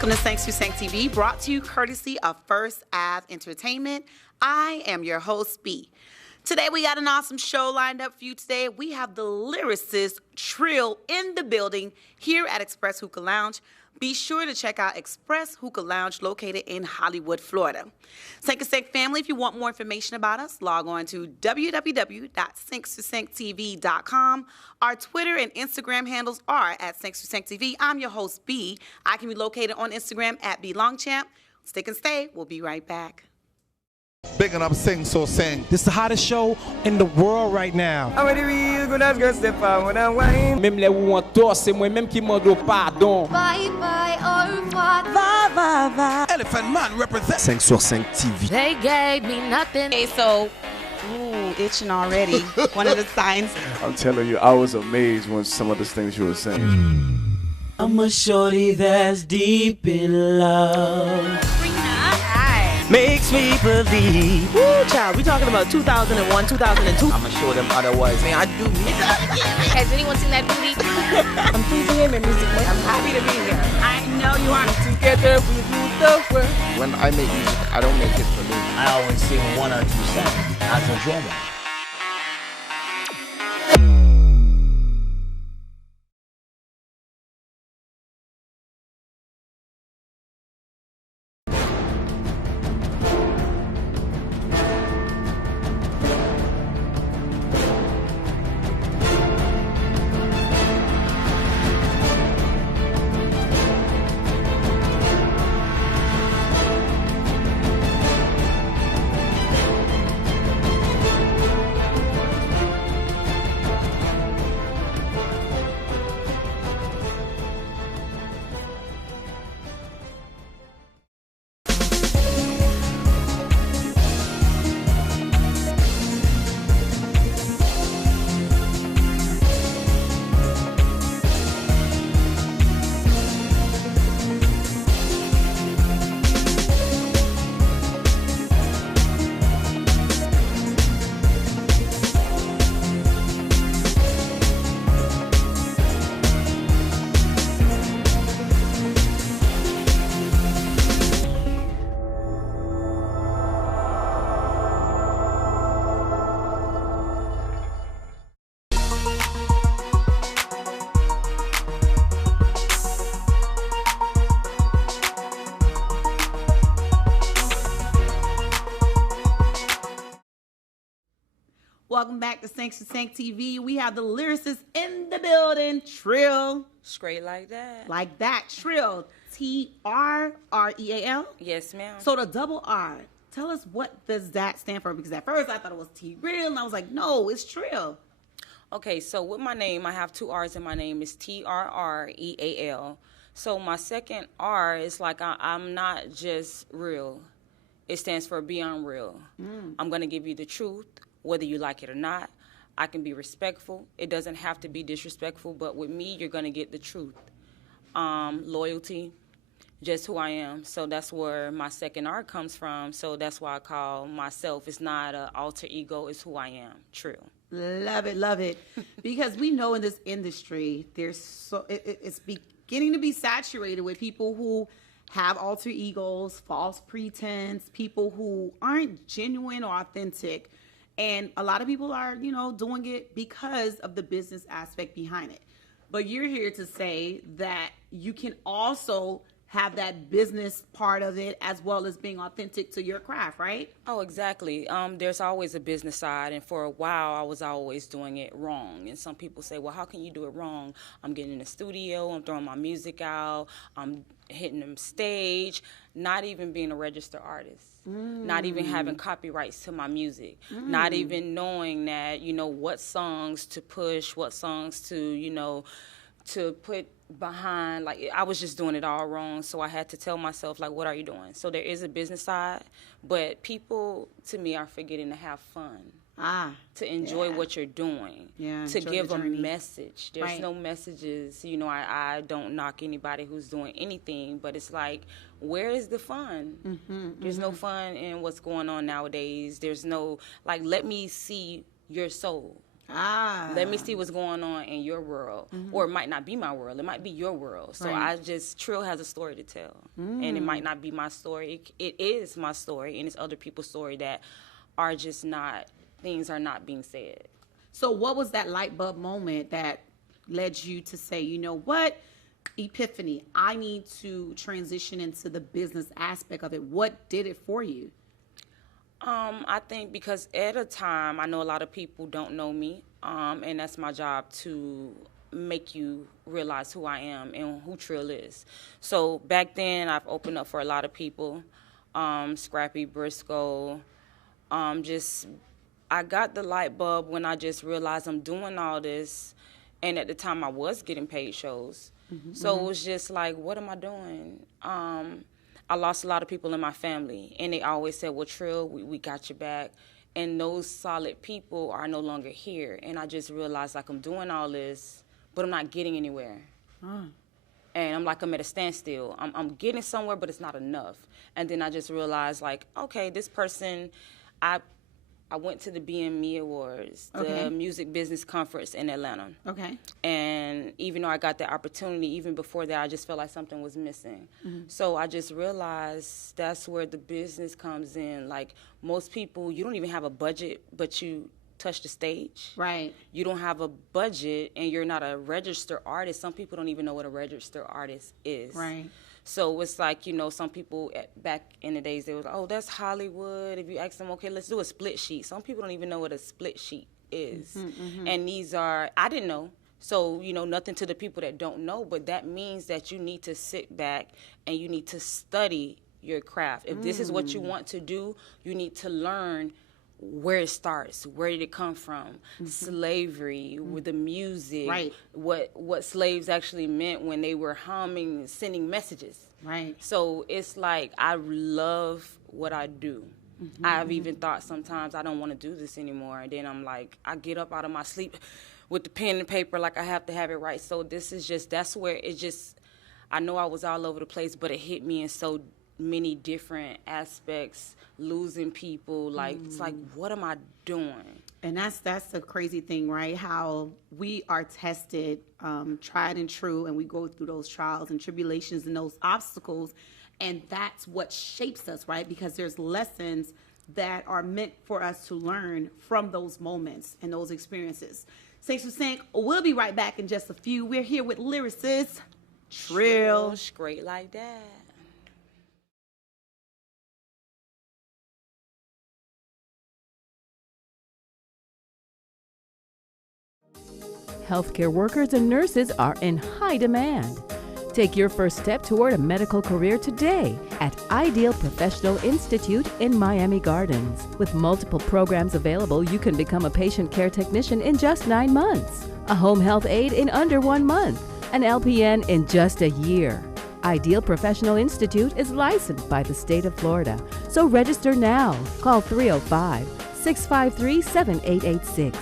Welcome to Sanks to Sank TV, brought to you courtesy of First Ave Entertainment. I am your host, B. Today we got an awesome show lined up for you today. We have the lyricist Trreal in the building here at Express Hookah Lounge. Be sure to check out Express Hookah Lounge located in Hollywood, Florida. Sank to Sank family, if you want more information about us, log on to www.sankstosanktv.com. Our Twitter and Instagram handles are at Sanks to Sank TV. I'm your host, B. I can be located on Instagram at BLongchamp. Stick and stay. We'll be right back. Bigging up Sing So Sing. This is the hottest show in the world right now. Même les où on tort, c'est moi-même qui demande pardon. Bye bye, au revoir. Va, va, va. Elephant Man represent 5 sur 5 TV. They gave me nothing. Okay, so, itching already. One of the signs. I'm telling you, I was amazed when some of the things you were saying. I'm a shorty that's deep in love. Makes me believe. Woo, child, we talking about 2001, 2002. I'ma show them otherwise. Man, I do me. Has anyone seen that movie? I'm pleasing him in music. I'm happy to be here. I know you are. Together we rule the world. When I make music, I don't make it for me. I always sing 1 or 2 songs as a drummer. Welcome back to Sanks to Sank TV. We have the lyricist in the building, Trreal. Straight like that. Like that, Trreal. T-R-R-E-A-L? Yes, ma'am. So the double R, tell us what does that stand for? Because at first I thought it was T-Real, and I was like, no, it's Trreal. Okay, so with my name, I have 2 R's in my name. It's T-R-R-E-A-L. So my second R is like I'm not just real. It stands for beyond real. I'm going to give you the truth, whether you like it or not. I can be respectful. It doesn't have to be disrespectful, but with me, you're going to get the truth. Loyalty, just who I am. So that's where my second R comes from. So that's why I call myself. It's not an alter ego. It's who I am, Trreal. Love it, love it. Because we know in this industry, it's beginning to be saturated with people who have alter egos, false pretense, people who aren't genuine or authentic. And a lot of people are, doing it because of the business aspect behind it. But you're here to say that you can also have that business part of it as well as being authentic to your craft, right? Oh, exactly. There's always a business side, and for a while I was always doing it wrong. And some people say, well, how can you do it wrong? I'm getting in the studio, I'm throwing my music out, I'm hitting them stage, not even being a registered artist. Not even having copyrights to my music, not even knowing that, what songs to push, what songs to, to put behind. Like, I was just doing it all wrong, so I had to tell myself, like, what are you doing? So there is a business side, but people, to me, are forgetting to have fun. To enjoy what you're doing, to give a message. There's no messages. I don't knock anybody who's doing anything, but it's like, where is the fun? There's no fun in what's going on nowadays. There's no, let me see your soul. Let me see what's going on in your world. Or it might not be my world. It might be your world. So Trreal has a story to tell. And it might not be my story. It is my story, and it's other people's story that are just not, things are not being said. So what was that light bulb moment that led you to say, you know what, Epiphany, I need to transition into the business aspect of it? What did it for you? I think because at a time, I know a lot of people don't know me, and that's my job to make you realize who I am and who Trreal is. So back then, I've opened up for a lot of people, Scrappy, Briscoe, I got the light bulb when I just realized I'm doing all this, and at the time I was getting paid shows. So it was just like, what am I doing? I lost a lot of people in my family, and they always said, well, Trreal, we got your back. And those solid people are no longer here. And I just realized, like, I'm doing all this, but I'm not getting anywhere. And I'm like, I'm at a standstill. I'm getting somewhere, but it's not enough. And then I just realized, like, okay, this person, I went to the BME Awards, the Music Business Conference in Atlanta. And even though I got that opportunity, even before that, I just felt like something was missing. So I just realized that's where the business comes in. Like, most people, you don't even have a budget, but you touch the stage. You don't have a budget, and you're not a registered artist. Some people don't even know what a registered artist is. So it's like, you know, some people back in the days, they was like, oh, that's Hollywood. If you ask them, okay, let's do a split sheet. Some people don't even know what a split sheet is. And these are, I didn't know. So, you know, nothing to the people that don't know, but that means that you need to sit back and you need to study your craft. If this is what you want to do, you need to learn where it starts, where did it come from, slavery, with the music, what slaves actually meant when they were humming, sending messages. So it's like, I love what I do. I've even thought sometimes I don't want to do this anymore. And then I'm like, I get up out of my sleep with the pen and paper, like I have to have it right. So this is just, that's where it just, I know I was all over the place, but it hit me in so many different aspects, losing people, like, it's like, what am I doing? And that's the crazy thing, right? How we are tested, tried and true, and we go through those trials and tribulations and those obstacles, and that's what shapes us, right? Because there's lessons that are meant for us to learn from those moments and those experiences. Thanks for saying. We'll be right back in just a few. We're here with lyricist Trreal. Straight like that. Healthcare workers and nurses are in high demand. Take your first step toward a medical career today at Ideal Professional Institute in Miami Gardens. With multiple programs available, you can become a patient care technician in just 9 months, a home health aide in under 1 month, an LPN in just a year. Ideal Professional Institute is licensed by the state of Florida, so register now. Call 305-653-7886.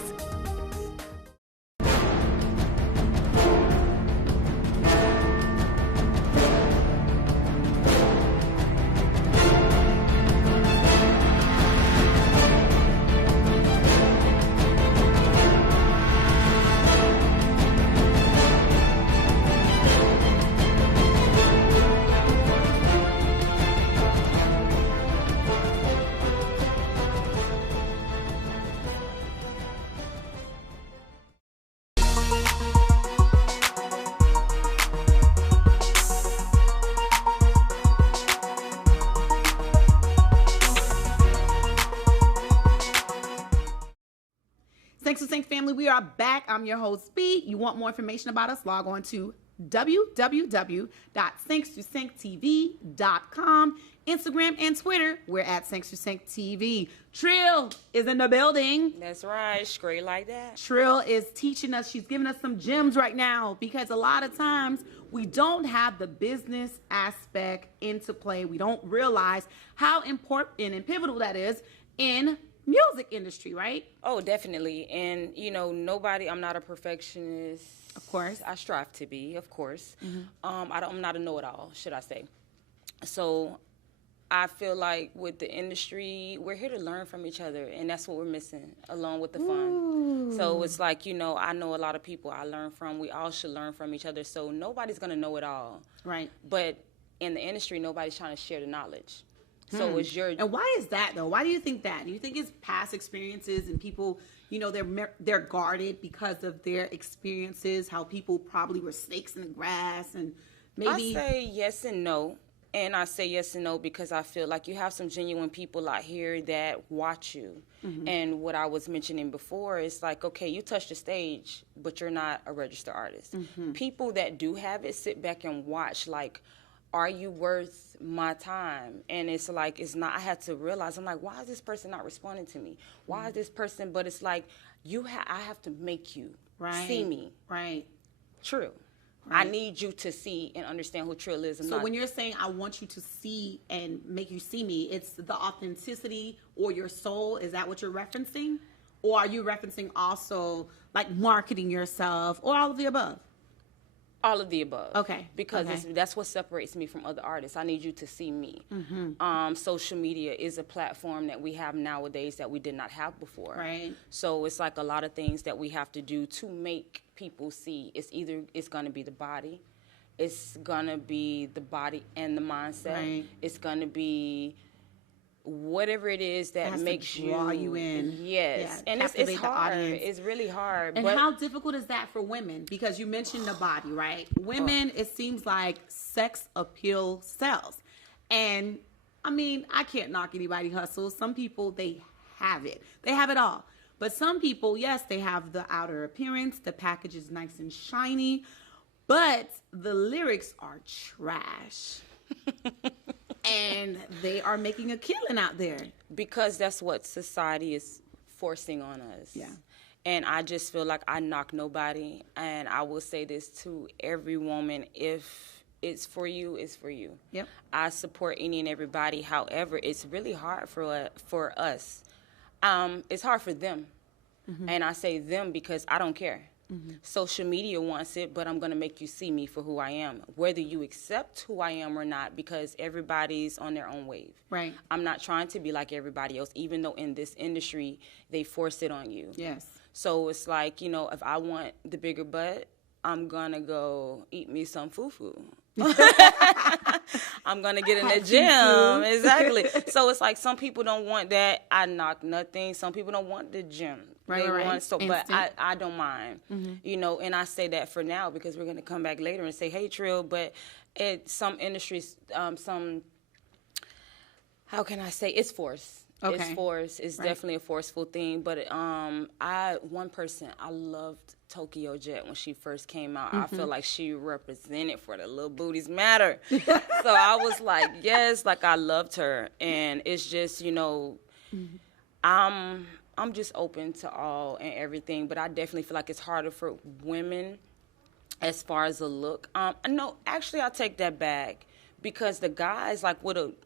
Thanks to Sync family. We are back. I'm your host, B. You want more information about us? Log on to www.sync2sync.tv.com. Instagram and Twitter, we're at Sync2Sync.TV. Trreal is in the building. That's right. Straight like that. Trreal is teaching us. She's giving us some gems right now, because a lot of times we don't have the business aspect into play. We don't realize how important and pivotal that is in music industry, right? Oh, definitely. And, you know, I'm not a perfectionist. Of course. I strive to be, of course. I'm not a know-it-all, should I say. So I feel like with the industry, we're here to learn from each other, and that's what we're missing, along with the fun. So it's like, you know, I know a lot of people I learn from. We all should learn from each other. So nobody's going to know it all. Right. But in the industry, nobody's trying to share the knowledge. So it's your... And why is that, though? Why do you think that? Do you think it's past experiences and people, you know, they're guarded because of their experiences, how people probably were snakes in the grass and maybe... I say yes and no. And I say yes and no because I feel like you have some genuine people out here that watch you. And what I was mentioning before is like, okay, you touch the stage, but you're not a registered artist. People that do have it sit back and watch, like, are you worth my time? And it's like, it's not. I had to realize, I'm like, why is this person not responding to me? Why is this person? But it's like, I have to make you see me. Right. True. I need you to see and understand who Trreal is. So when you're saying I want you to see and make you see me, it's the authenticity or your soul. Is that what you're referencing? Or are you referencing also like marketing yourself or all of the above? All of the above. Okay. Because that's what separates me from other artists. I need you to see me. Social media is a platform that we have nowadays that we did not have before. Right. So it's like a lot of things that we have to do to make people see. It's going to be the body. It's going to be the body and the mindset. Right. It's going to be whatever it is that makes you draw you in. Yes. Yeah, and it's hard. It's really hard. And how difficult is that for women? Because you mentioned the body, right? Women, it seems like sex appeal sells. And I mean, I can't knock anybody hustle. Some people, they have it. They have it all. But some people, yes, they have the outer appearance. The package is nice and shiny. But the lyrics are trash. And they are making a killing out there. Because that's what society is forcing on us. Yeah. And I just feel like I knock nobody. And I will say this to every woman, if it's for you, it's for you. Yep. I support any and everybody. However, it's really hard for us. It's hard for them. And I say them because I don't care. Social media wants it, but I'm going to make you see me for who I am, whether you accept who I am or not, because everybody's on their own wave. Right. I'm not trying to be like everybody else, even though in this industry, they force it on you. Yes. So it's like, you know, if I want the bigger butt, I'm going to go eat me some fufu. I'm going to get in the gym. Exactly. So it's like some people don't want that. I knock nothing. Some people don't want the gym. Right. But I don't mind. You know, and I say that for now because we're going to come back later and say, hey, Trreal, but some industries, how can I say, it's forced. Okay. It's forced. It's definitely a forceful thing. But one person, I loved Tokyo Jet when she first came out. I feel like she represented for the Little Booties Matter. So I was like, yes, like I loved her. And it's just, you know, I'm just open to all and everything, but I definitely feel like it's harder for women as far as the look. No, actually, I'll take that back because the guys, like,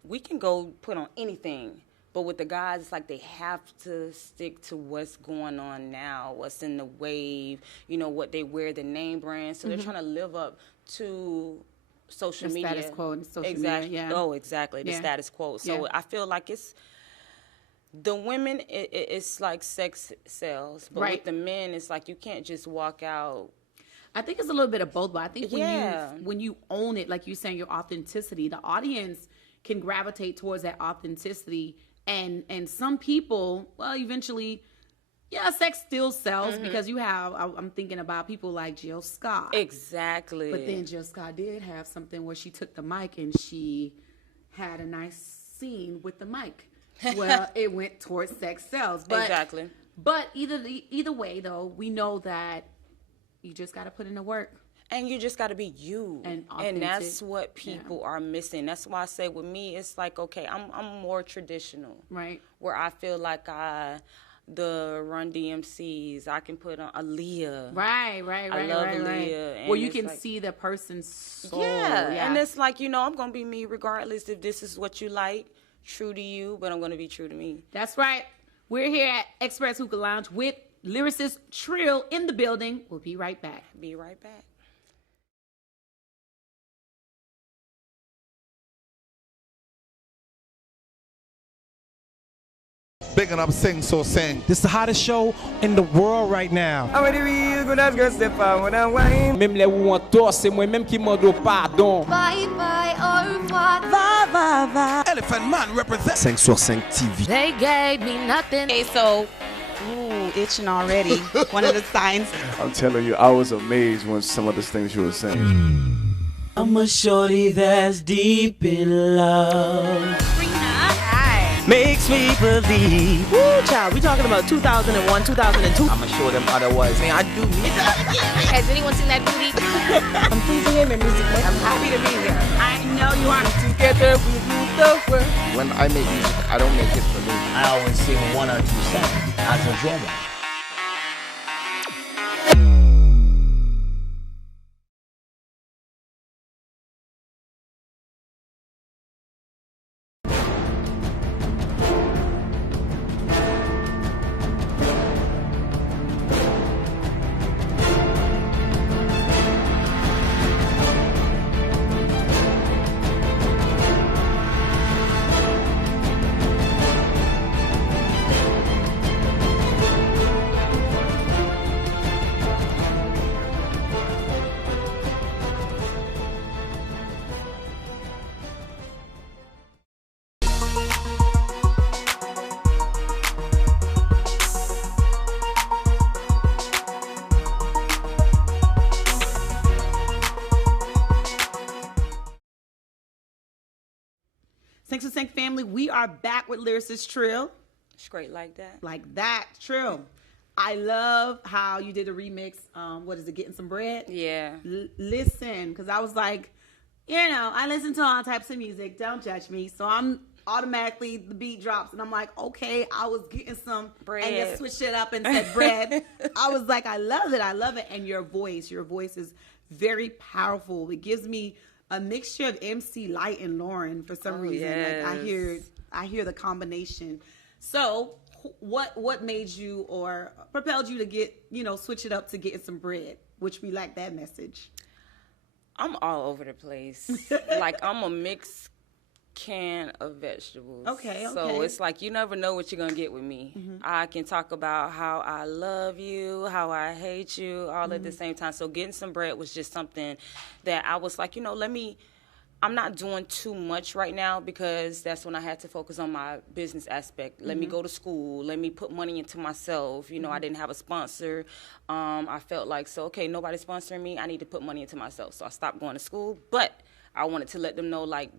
we can go put on anything, but with the guys, it's like they have to stick to what's going on now, what's in the wave, you know, what they wear, the name brand. So they're trying to live up to social media. The status quo and social exactly. media, yeah. Oh, exactly, the status quo. So I feel like it's... The women, it's like sex sells. But with the men, it's like you can't just walk out. I think it's a little bit of both, but I think when you own it, like you're saying, your authenticity, the audience can gravitate towards that authenticity. And some people, well, eventually, sex still sells because you have, I'm thinking about people like Jill Scott. Exactly. But then Jill Scott did have something where she took the mic and she had a nice scene with the mic. Well, it went towards sex sells. But, exactly. But either way, though, we know that you just got to put in the work. And you just got to be you. And that's what people are missing. That's why I say with me, it's like, okay, I'm more traditional. Right. Where I feel like the Run DMCs, I can put on Aaliyah. Right. I love Aaliyah. And where you can see the person's soul. Yeah. And it's like, you know, I'm going to be me regardless if this is what you like. True to you, but I'm going to be true to me. That's right. We're here at Express Hookah Lounge with lyricist Trreal in the building. We'll be right back. Be right back. Bigging up Sing So Sing. This is the hottest show in the world right now. Même les ou en tort, c'est moi-même qui mando pardon. Bye bye, au revoir. Va, va, va. Elephant Man represent. 5 sur 5 TV. They gave me nothing. Okay, so, ooh, itching already. One of the signs. I'm telling you, I was amazed when some of the things you were saying. I'm a shorty that's deep in love. Makes me believe. Woo, child, we talking about 2001, 2002. I'ma show them otherwise. Man, I do me. Has anyone seen that booty? I'm pleasing him in music. I'm happy to be here. I know you are. Together we rule the world. When I make music, I don't make it for me. I always sing 1 or 2 songs as a drummer. Thanks to Sync family, we are back with lyricist Trreal. Straight like that. Like that, Trreal. I love how you did a remix. What is it, Getting Some Bread? Yeah. Listen, because I was like, you know, I listen to all types of music. Don't judge me. So I'm automatically, the beat drops, and I'm like, okay, I was getting some bread. And you switched it up and said bread. I was like, I love it. I love it. And your voice is very powerful. It gives me a mixture of MC Light and Lauren for some reason. Yes. Like I hear the combination. So what made you or propelled you to get, you know, switch it up to Getting Some Bread, which we like that message? I'm all over the place. Like, I'm a mixed can of vegetables. Okay. So it's like you never know what you're going to get with me. Mm-hmm. I can talk about how I love you, how I hate you, all at the same time. So Getting Some Bread was just something that I was like, you know, I'm not doing too much right now because that's when I had to focus on my business aspect. Let me go to school. Let me put money into myself. You know, I didn't have a sponsor. I felt like, okay, nobody's sponsoring me. I need to put money into myself. So I stopped going to school. But I wanted to let them know, like,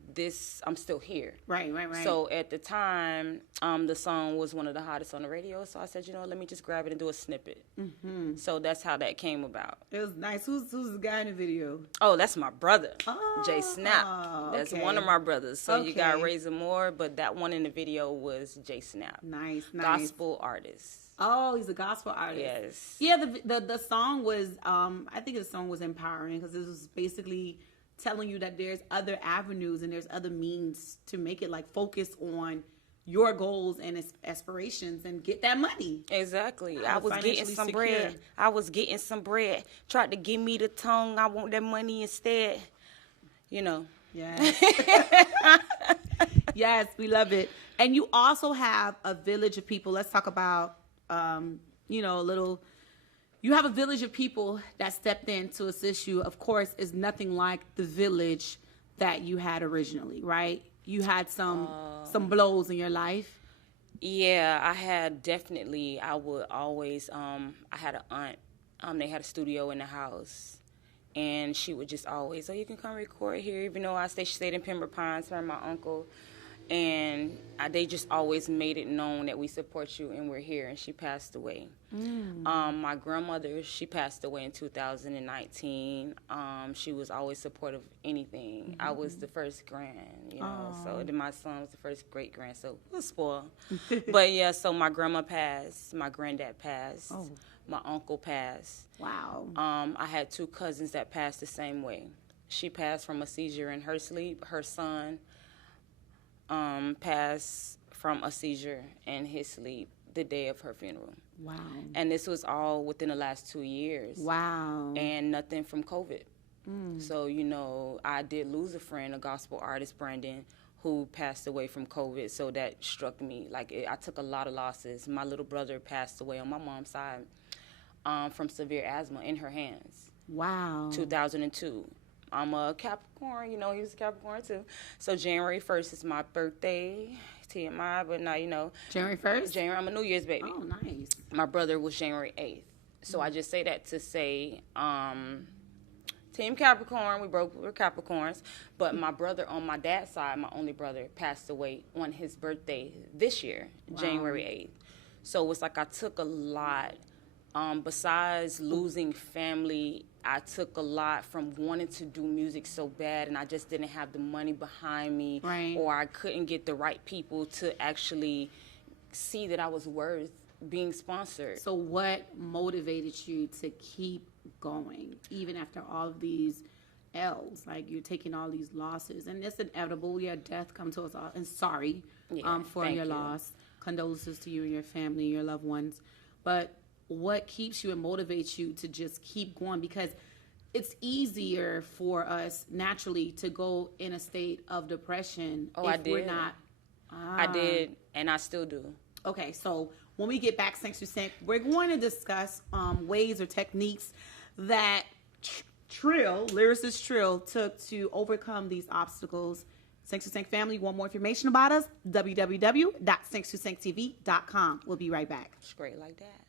I'm still here. Right. So at the time, the song was one of the hottest on the radio. So I said, you know, let me just grab it and do a snippet. Mm-hmm. So that's how that came about. It was nice. Who's the guy in the video? Oh, that's my brother, Jay Snap. That's one of my brothers. So you got Raising More, but that one in the video was Jay Snap. Nice. Gospel artist. Oh, he's a gospel artist. Yes. Yeah, the song was, I think the song was empowering because it was basically telling you that there's other avenues and there's other means to make it, like, focus on your goals and aspirations and get that money. Exactly. I was getting some bread. I was getting some bread. Tried to give me the tongue. I want that money instead. You know. Yes. Yes, we love it. And you also have a village of people. Let's talk about, you know, you have a village of people that stepped in to assist you. Of course, it's nothing like the village that you had originally, right? You had some blows in your life. Yeah, I had definitely. I would always. I had an aunt. They had a studio in the house, and she would just always, you can come record here, even though she stayed in Pembroke Pines, her and my uncle. And they just always made it known that we support you and we're here. And she passed away. My grandmother, she passed away in 2019. She was always supportive of anything. I was the first grand, you know. So then my son was the first great grand. So we were spoiled. But yeah, so my grandma passed. My granddad passed. My uncle passed. Wow. I had 2 cousins that passed the same way. She passed from a seizure in her sleep. Her son passed from a seizure in his sleep the day of her funeral. Wow. And this was all within the last 2 years. Wow. And nothing from COVID. So, you know, I did lose a friend, a gospel artist, Brandon, who passed away from COVID, so that struck me. I took a lot of losses. My little brother passed away on my mom's side from severe asthma in her hands. Wow. 2002. I'm a Capricorn, he was a Capricorn too. So January 1st is my birthday, TMI, but now, January 1st? January, I'm a New Year's baby. Oh, nice. My brother was January 8th. So I just say that to say, Team Capricorn, we're Capricorns, but my brother on my dad's side, my only brother, passed away on his birthday this year, January 8th. So it's like I took a lot. Besides losing family, I took a lot from wanting to do music so bad, and I just didn't have the money behind me, or I couldn't get the right people to actually see that I was worth being sponsored. So what motivated you to keep going, even after all of these L's? Like, you're taking all these losses, and it's inevitable. Yeah, death comes to us all. And sorry for your loss. Condolences to you and your family, your loved ones. But what keeps you and motivates you to just keep going? Because it's easier for us naturally to go in a state of depression we're not. I did, and I still do. Okay, so when we get back, Sync to Sync, we're going to discuss ways or techniques that Trreal, lyricist Trreal, took to overcome these obstacles. Sync to Sync family, want more information about us? www.sync2sync.tv.com. We'll be right back. It's great like that.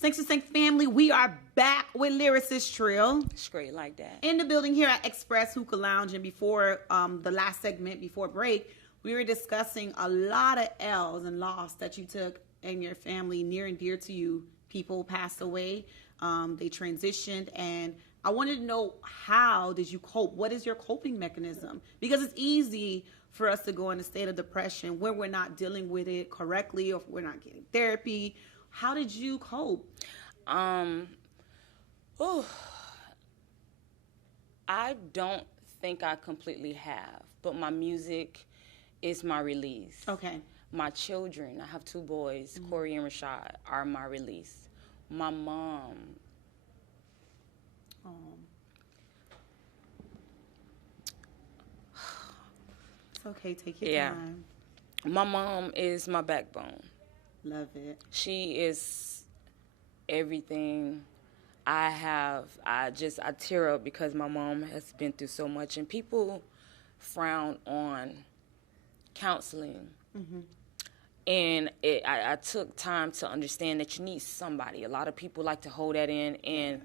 Sync to Sync family, we are back with lyricist Trreal. Straight like that. In the building here at Express Hookah Lounge, and before the last segment, before break, we were discussing a lot of L's and loss that you took in your family, near and dear to you. People passed away, they transitioned, and I wanted to know, how did you cope? What is your coping mechanism? Because it's easy for us to go in a state of depression when we're not dealing with it correctly, or if we're not getting therapy. How did you cope? I don't think I completely have, but my music is my release. Okay. My children, I have 2 boys, Corey and Rashad, are my release. My mom. It's okay, take your time. My mom is my backbone. Love it. She is everything I have. I tear up because my mom has been through so much, and people frown on counseling. And I took time to understand that you need somebody. A lot of people like to hold that in, and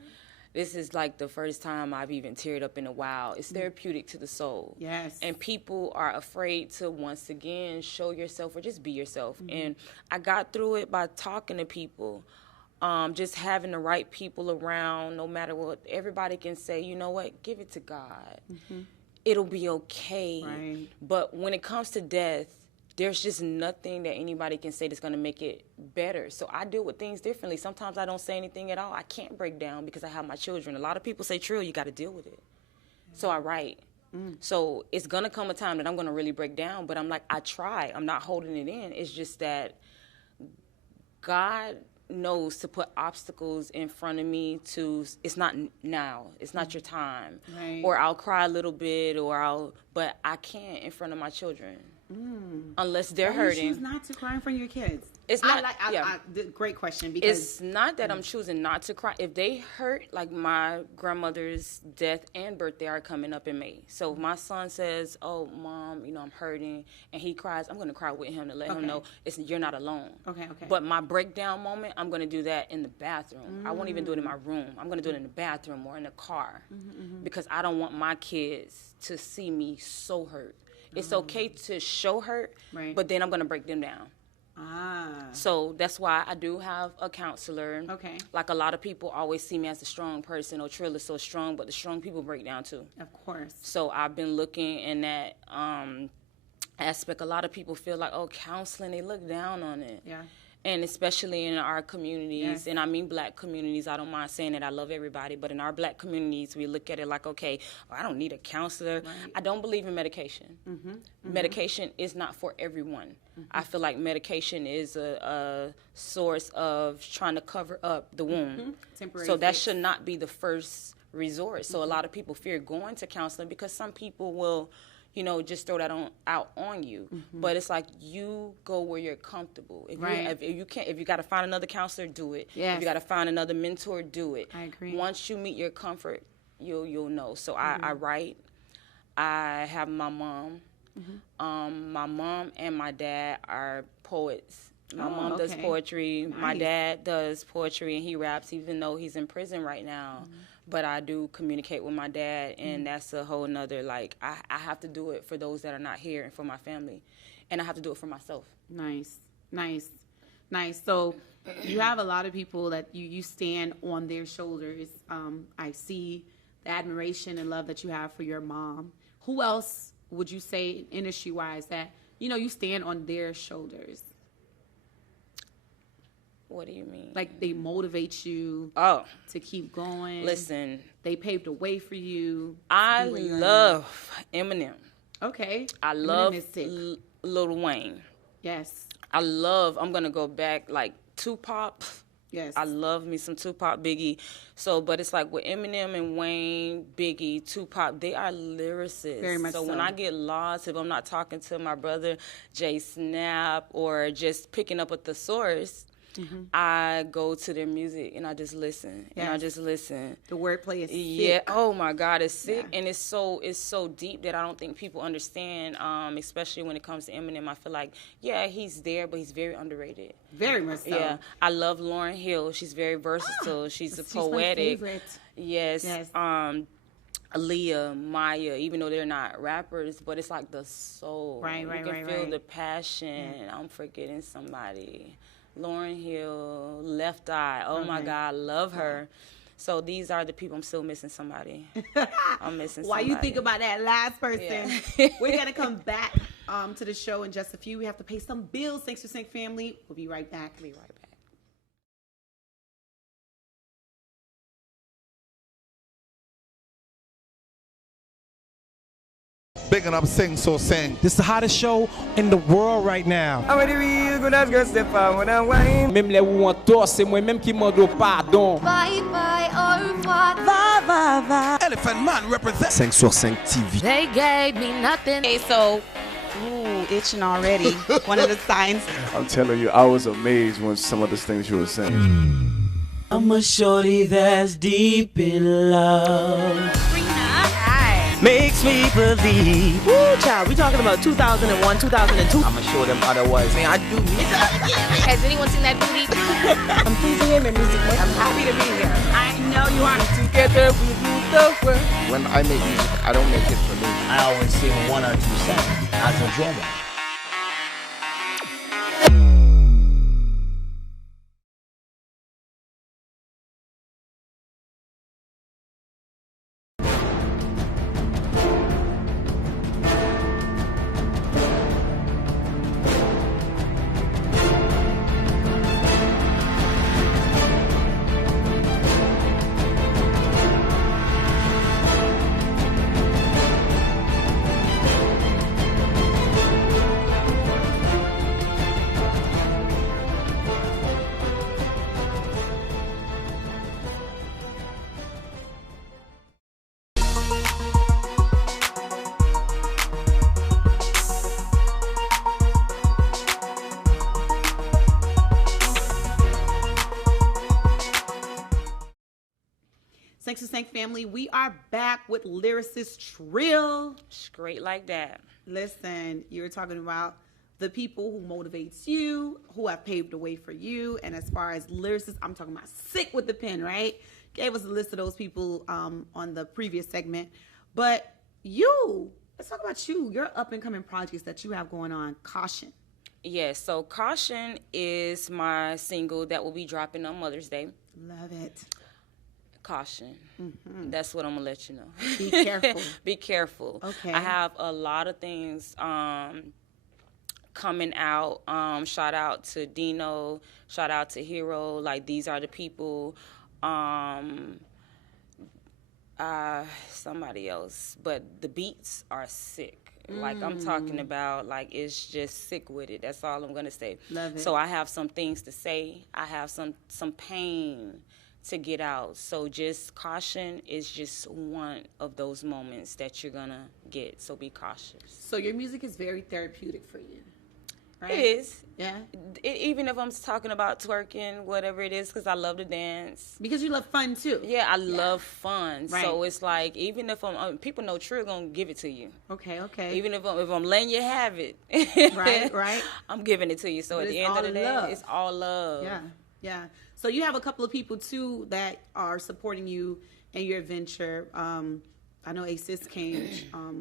this is like the first time I've even teared up in a while. It's therapeutic to the soul. Yes. And people are afraid to, once again, show yourself or just be yourself. And I got through it by talking to people, just having the right people around, no matter what. Everybody can say, you know what, give it to God. It'll be okay. Right. But when it comes to death, there's just nothing that anybody can say that's going to make it better. So I deal with things differently. Sometimes I don't say anything at all. I can't break down because I have my children. A lot of people say, Trreal, you got to deal with it. So I write. So it's gonna come a time that I'm gonna really break down, but I'm like, I try. I'm not holding it in. It's just that God knows to put obstacles in front of me it's not now. It's not your time. Right. Or I'll cry a little bit, but I can't in front of my children. Unless they're hurting. You choose not to cry in front of your kids? It's not. Great question. Because it's not that I'm choosing not to cry. If they hurt, like my grandmother's death and birthday are coming up in May. So if my son says, "Oh, Mom, I'm hurting," and he cries, I'm going to cry with him to let him know you're not alone. Okay. But my breakdown moment, I'm going to do that in the bathroom. I won't even do it in my room. I'm going to do it in the bathroom or in the car because I don't want my kids to see me so hurt. It's okay to show hurt, but then I'm going to break them down. So that's why I do have a counselor. Okay. Like a lot of people always see me as a strong person. Oh, Trreal is so strong, but the strong people break down too. Of course. So I've been looking in that aspect. A lot of people feel like, oh, counseling, they look down on it. Yeah. And especially in our communities, and I mean black communities, I don't mind saying that I love everybody, but in our black communities, we look at it like, okay, I don't need a counselor. Right. I don't believe in medication. Medication is not for everyone. I feel like medication is a source of trying to cover up the wound. Temporary so that fix. should not be the first resort. So a lot of people fear going to counseling because some people will just throw that out on you. But it's like you go where you're comfortable. If you got to find another counselor, do it. Yes. If you got to find another mentor, do it. I agree. Once you meet your comfort, you'll know. So I write. I have my mom. My mom and my dad are poets. My mom does poetry. Nice. My dad does poetry, and he raps, even though he's in prison right now. But I do communicate with my dad, and that's a whole nother, like, I have to do it for those that are not here and for my family. And I have to do it for myself. Nice. So you have a lot of people that you stand on their shoulders. I see the admiration and love that you have for your mom. Who else would you say, industry-wise, that, you stand on their shoulders? What do you mean? Like they motivate you to keep going. Listen. They paved the way for you. I love Eminem. Okay. I love Lil Wayne. Yes. I'm going to go back like Tupac. Yes. I love me some Tupac, Biggie. So, but it's like with Eminem and Wayne, Biggie, Tupac, they are lyricists. Very much so. So when I get lost, if I'm not talking to my brother, Jay Snap, or just picking up a thesaurus, I go to their music and I just listen. Yes. And I just listen. The wordplay is sick. Yeah. Oh my God, it's sick, and it's so deep that I don't think people understand. Especially when it comes to Eminem, I feel like he's there, but he's very underrated. Very much so. Yeah, I love Lauryn Hill. She's very versatile. She's poetic. My favorite. Yes. Aaliyah, Maya, even though they're not rappers, but it's like the soul. Right. You can feel the passion. I'm forgetting somebody. Lauryn Hill, Left Eye. Oh my God, I love her. So these are the people. I'm still missing somebody. I'm missing somebody. While you think about that last person, we're going to come back to the show in just a few. We have to pay some bills. Thanks for Sync family. We'll be right back. Bigging up Sing So Sing. This is the hottest show in the world right now. Même les où on tort, c'est moi-même qui demande pardon. Bye bye, au revoir. Va. Elephant Man represent 5 sur 5 TV. They gave me nothing. Okay, so, itching already. One of the signs. I'm telling you, I was amazed when some of the things you were saying. I'm a shorty that's deep in love. Makes me believe. Woo, child, we talking about 2001, 2002. I'ma show them otherwise. Man, I do music. Has anyone seen that booty? I'm pleasing him in music. I'm happy to be here. I know you are. Together we rule the world. When I make music, I don't make it for me. I always sing 1 or 2 songs as a drummer. Thanks to Sank family. We are back with lyricist Trreal. Straight like that. Listen, you're talking about the people who motivates you, who have paved the way for you. And as far as lyricists, I'm talking about sick with the pen, right? Gave us a list of those people on the previous segment. But let's talk about your up-and-coming projects that you have going on. Caution. Yes, so Caution is my single that will be dropping on Mother's Day. Love it. Caution. Mm-hmm. That's what I'm going to let you know. Be careful. Be careful. Okay. I have a lot of things coming out. Shout out to Dino. Shout out to Hero. Like, these are the people. Somebody else. But the beats are sick. Like, I'm talking about, like, it's just sick with it. That's all I'm going to say. Love it. So I have some things to say. I have some pain to get out. So just Caution is just one of those moments that you're going to get. So be cautious. So your music is very therapeutic for you, right? It is. Yeah? Even if I'm talking about twerking, whatever it is, because I love to dance. Because you love fun, too. Yeah, I love fun. Right. So it's like, even if people know Trreal going to give it to you. Okay. Even if I'm letting you have it. Right. I'm giving it to you. So But at the end of the day, it's all love. Yeah. So you have a couple of people, too, that are supporting you in your venture. I know A-Sis came a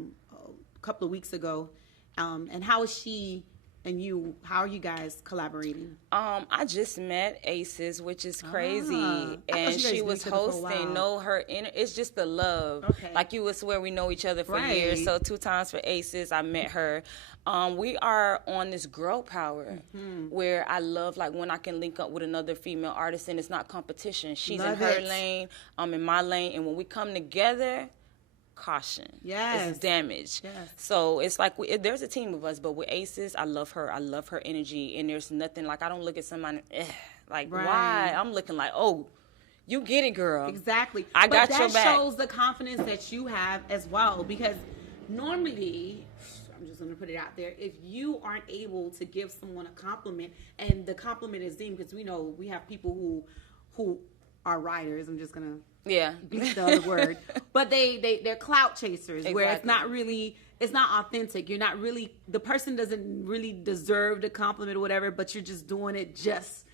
couple of weeks ago. And how is she and you, how are you guys collaborating? I just met A-Sis, which is crazy. And she was hosting. It's just the love. Okay. Like, you would swear we know each other for years. So 2 times for A-Sis, I met her. We are on this girl power where I love, like, when I can link up with another female artist and it's not competition. She's in her lane, I'm in my lane. And when we come together, Caution. Yes. It's damage. Yes. So it's like there's a team of us, but with A-Sis, I love her. I love her energy. And there's nothing, like, I don't look at somebody, why? I'm looking like, oh, you get it, girl. Exactly. I got your back. But that shows the confidence that you have as well, because normally, I'm just going to put it out there, if you aren't able to give someone a compliment, and the compliment is deemed, because we know we have people who are writers, I'm just going to beat the other word, but they're clout chasers, where it's not really, it's not authentic. You're not really, the person doesn't really deserve the compliment or whatever, but you're just doing it just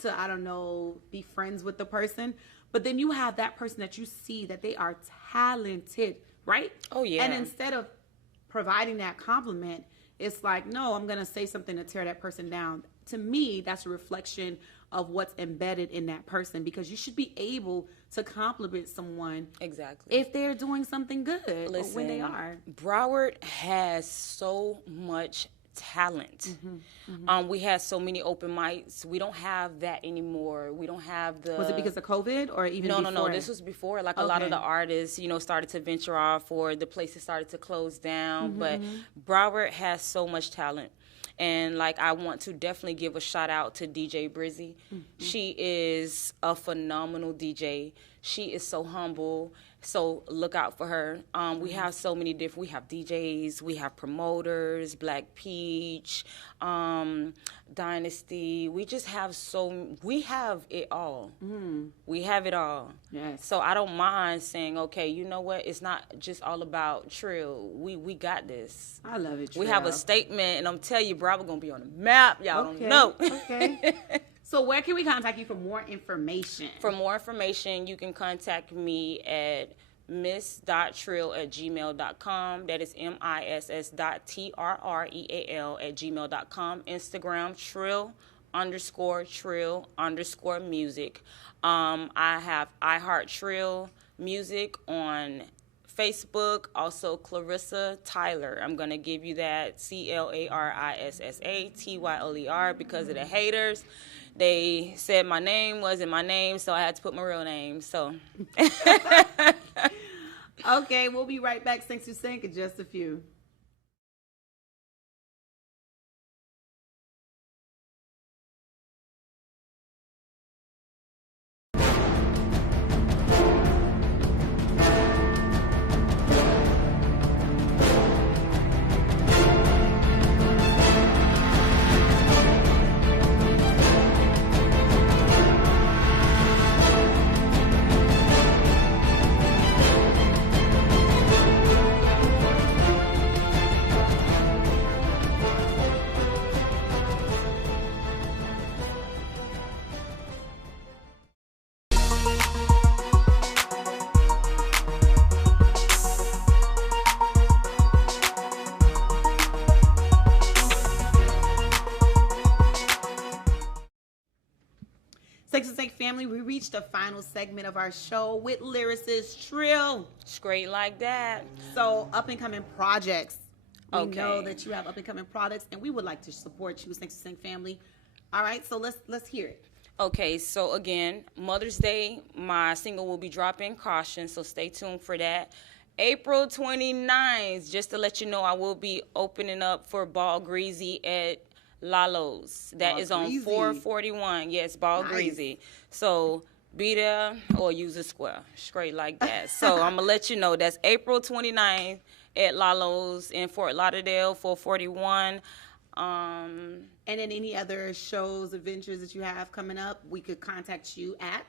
to, I don't know, be friends with the person. But then you have that person that you see that they are talented, right? Oh, yeah. And instead of providing that compliment, it's like, no, I'm going to say something to tear that person down. To me, that's a reflection of what's embedded in that person, because you should be able to compliment someone if they're doing something good. Listen, or when they are. Broward has so much talent. We had so many open mics. We don't have that anymore. We don't have the... Was it because of COVID or even before? No. This was before. Like, a lot of the artists, started to venture off, or the places started to close down. But Broward has so much talent. And, like, I want to definitely give a shout out to DJ Brizzy. She is a phenomenal DJ. She is so humble. So look out for her. We have so many different, we have DJs, we have promoters, Black Peach, Dynasty. We just have we have it all. We have it all. Yes. So I don't mind saying, okay, you know what? It's not just all about Trreal. We got this. I love it, Trreal. We have a statement, and I'm telling you, bro, we're going to be on the map. Y'all don't know. Okay. So where can we contact you for more information? For more information, you can contact me at miss.trreal@gmail.com. That is miss.trreal@gmail.com. Instagram, Trreal_Trreal_music. I have iHeartTrreal Music on Facebook, also Clarissa Tyler. I'm going to give you that, CLARISSATYLER, because of the haters. They said my name wasn't my name, so I had to put my real name. So, okay, we'll be right back. Sync to Sync in just a few. family, we reached the final segment of our show with lyricist Trreal. Straight like that. So, up-and-coming projects. We Okay. know that you have up-and-coming products, and we would like to support you, Sing to Sing family. All right, so let's hear it. Okay, so again, Mother's Day, my single will be dropping, Caution, so stay tuned for that. April 29th, just to let you know, I will be opening up for Ball Greasy at Lalo's. That is on 441. Yes, Ball Greasy. So be there or use a square, straight like that. So I'm going to let you know that's April 29th at Lalo's in Fort Lauderdale, 441. And then any other shows, adventures that you have coming up, we could contact you at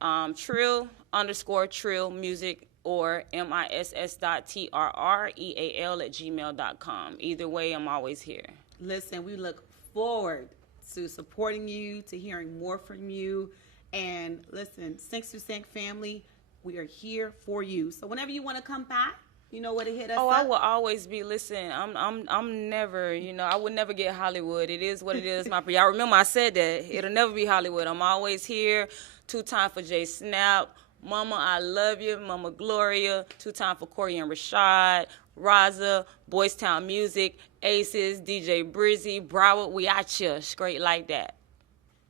Trreal_Trreal Music or miss.trreal@gmail.com. Either way, I'm always here. Listen, we look forward to supporting you, to hearing more from you. And listen, Sing to Sing family, we are here for you. So whenever you want to come back, you know where to hit us up. I will always be. Listen, I'm never. I would never get Hollywood. It is what it is. Y'all remember I said that it'll never be Hollywood. I'm always here. 2-time for Jay Snap, Mama I Love You, Mama Gloria. 2-time for Corey and Rashad, Raza, Boys Town Music, Aces, DJ Brizzy, Broward. We out here straight like that.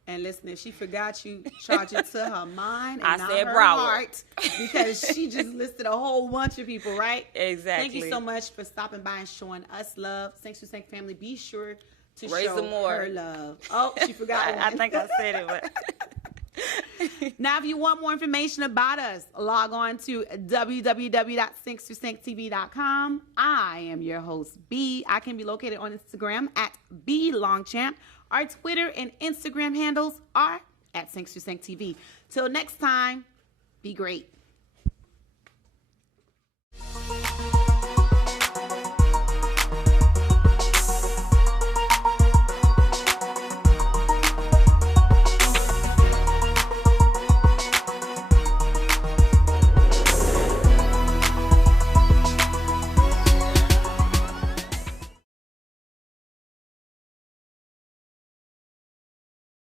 And listen, if she forgot you, charge it to her mind and I not said her Broward. heart, because she just listed a whole bunch of people, right? Exactly. Thank you so much for stopping by and showing us love. Sing to Sing family, be sure to Raise show them more. her love. Oh, she forgot one. I think I said it, but... Now, if you want more information about us, log on to www.singtosingtv.com. I am your host, B. I can be located on Instagram at BLongchamp. Our Twitter and Instagram handles are at Sing to Sing TV. Till next time, be great.